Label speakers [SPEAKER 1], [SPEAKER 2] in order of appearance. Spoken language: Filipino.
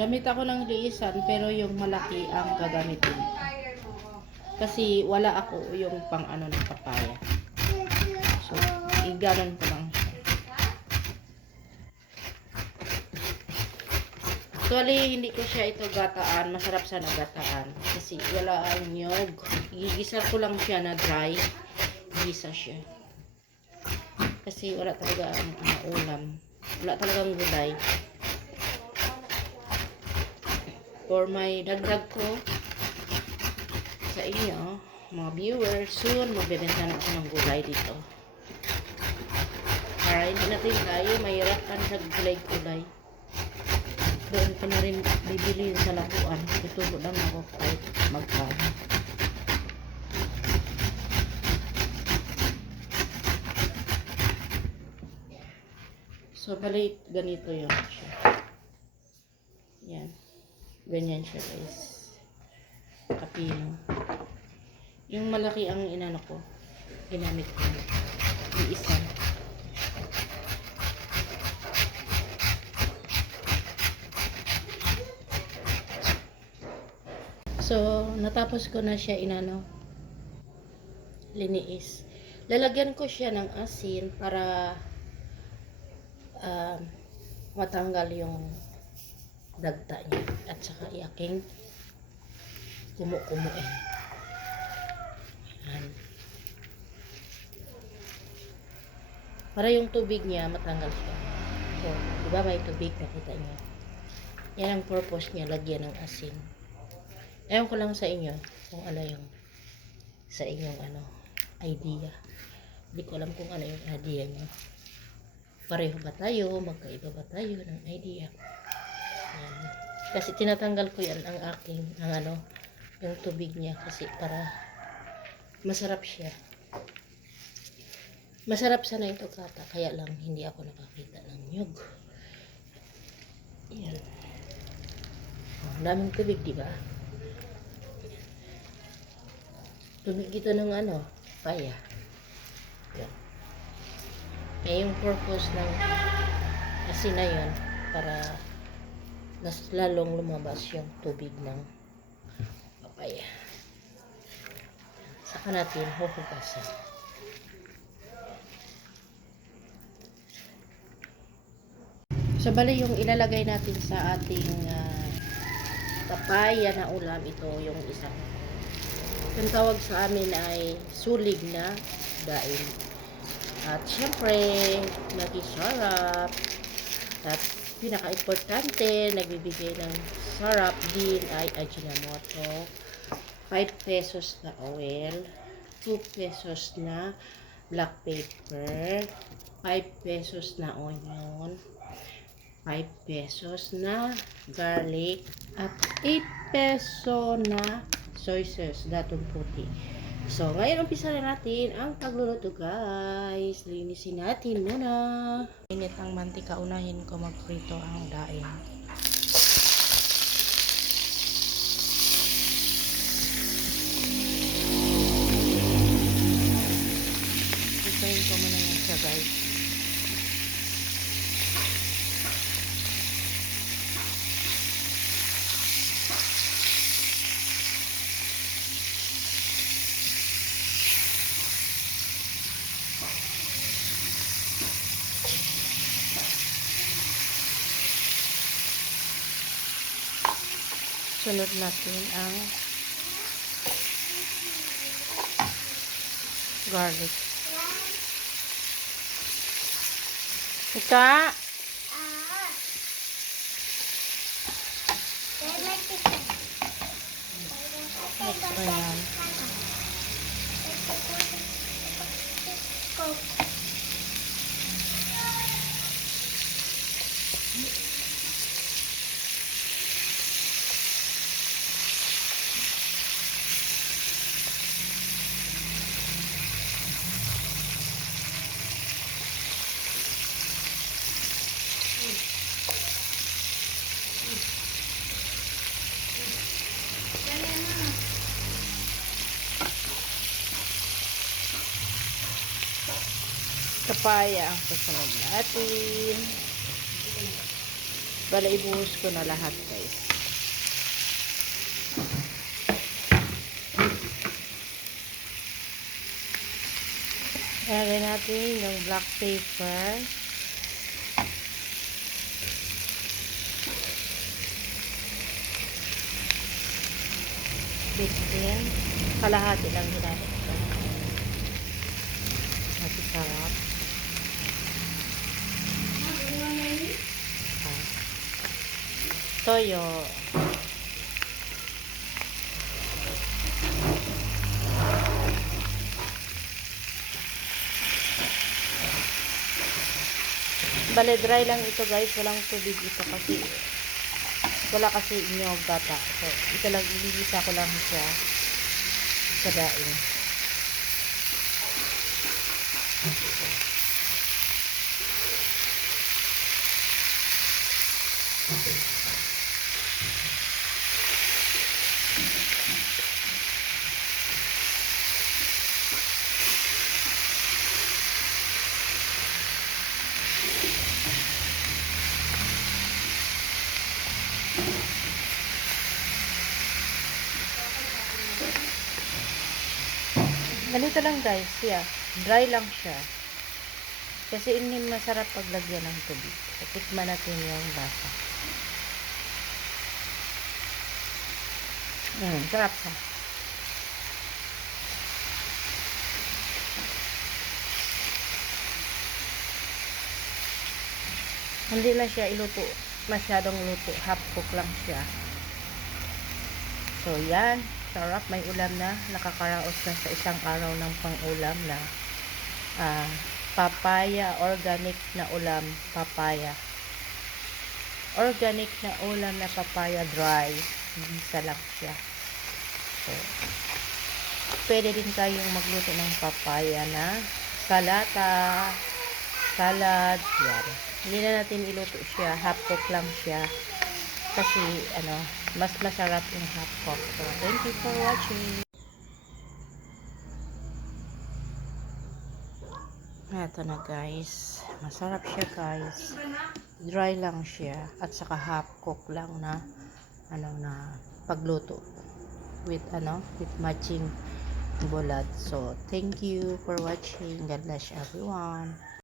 [SPEAKER 1] Gamit ako ng liisan pero yung malaki ang gagamitin. Kasi wala ako yung pang ano ng papaya. So, iganon ko lang. Actually, hindi ko siya ito gataan. Masarap sana gataan. Kasi wala ang nyog. Igigisa ko lang siya na dry. Gisa siya. Kasi wala talaga ang ulam. Wala talagang gulay. For my dagdag ko sa inyo, mga viewers, soon magbebenta na ako ng gulay dito. Para hindi natin tayo mahirapan sa gulay-gulay. Doon ko na rin bibili sa labuan. Tutubo lang ako kahit magkano. So, balik ganito yun siya. Yan. Ganyan siya, guys. Kapino. Yung malaki ang inano ko. Ginamit ko. Yung isa. So, natapos ko na siya inano. Liniis. Lalagyan ko siya ng asin para um, matanggal yung dagta niya at saka iaking kumu-kumuin. Ayan. Para yung tubig niya matanggal siya. So, di ba may tubig nakita niyo? Yan ang purpose niya, lagyan ng asin. Ewan ko lang sa inyo kung ano yung sa inyong ano idea. Hindi ko alam kung ano yung idea niyo. Pareho ba tayo? Magkaiba ba tayo ng idea? Kasi tinatanggal ko yan ang aking, ang ano, yung tubig niya kasi para masarap siya. Masarap sana ito kata, kaya lang hindi ako nakakita ng nyug. Yan. Oh, daming tubig, di? Tubig ito ng ano, paya. Yan. Eh, yung purpose ng asin na yun, para mas lalong lumabas yung tubig ng papaya. Saka natin huhugasan. So, bali yung ilalagay natin sa ating ah, papaya na ulam, ito yung isang yung tawag sa amin ay sulig na daing. At syempre, nagisarap. At pinaka-importante, nagbibigay ng sarap din ay Ajinomoto. 5 pesos na oil. 2 pesos na black pepper. 5 pesos na onion. 5 pesos na garlic. At 8 peso na soy sauce, datong puti. So, ngayon umpisa na natin ang pagluluto guys. Linisin natin muna. Init ang mantika, unahin ko magprito ang daing. Pritoin ko muna yung siya guys. Sunod natin ang garlic. Ika, mo yan. papaya ang susunod natin. Bala, ibuhos ko na lahat guys. Lagay natin yung black paper. Bitin. Kalahati lang ginamit ko. Masisarap. Toyo. Bale, dry lang ito guys. Walang tubig ito kasi wala kasi inyo bata. So, ito lang, ililisa ko lang siya sa daing. Ganito lang guys, yeah. Dry lang siya. Kasi hindi masarap paglagyan ng tubig. Tikman natin yung lasa. Mm, sarap siya. Hindi na siya iluto. Masyadong luto. Half cook lang siya. So, yan. Sarap. May ulam na. Nakakaraos na sa isang araw ng pang-ulam na ah, papaya. Organic na ulam. Papaya. Organic na ulam na papaya dry. Isa lang siya. So, pwede din kayong magluto ng papaya na salata, salad, yan. Hindi na natin iluto siya. Half cook lang siya. Kasi, ano, mas masarap yung cook. So, thank you for watching. Eto na guys. Masarap siya guys. Dry lang siya. At saka half cook lang na, ano na, pagluto. With, ano, with matching bulad. So, thank you for watching. God bless everyone.